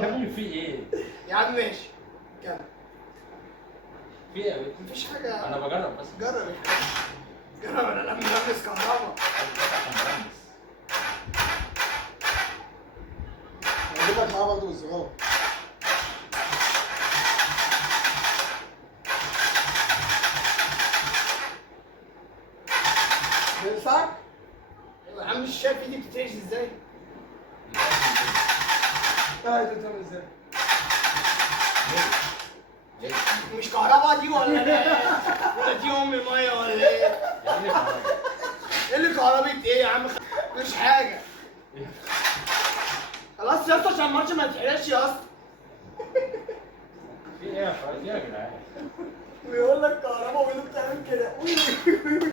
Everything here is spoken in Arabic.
يا ابني في ايه؟ يا عم ماشي كمل. في ايه يا بنت؟ مفيش حاجة. انا بجرب بس. جرب يا حبيبي. جرب، انا لما بلبس كهرباء. هجيب لك معاه برضه الصغار. بيلسعك؟ يا عم مش شايف ايدي بتتعش ازاي؟ لا انت بتعمل ازاي؟ مش كهرباء دي ولا ولا دي امي ميه ولا ايه؟ ايه اللي كهربية ايه يا عم؟ مش حاجة. خلاص يا اسطى عشان الماتش ما يتحرقش يا اسطى. في ايه يا جدعان؟ بيقول لك كهرباء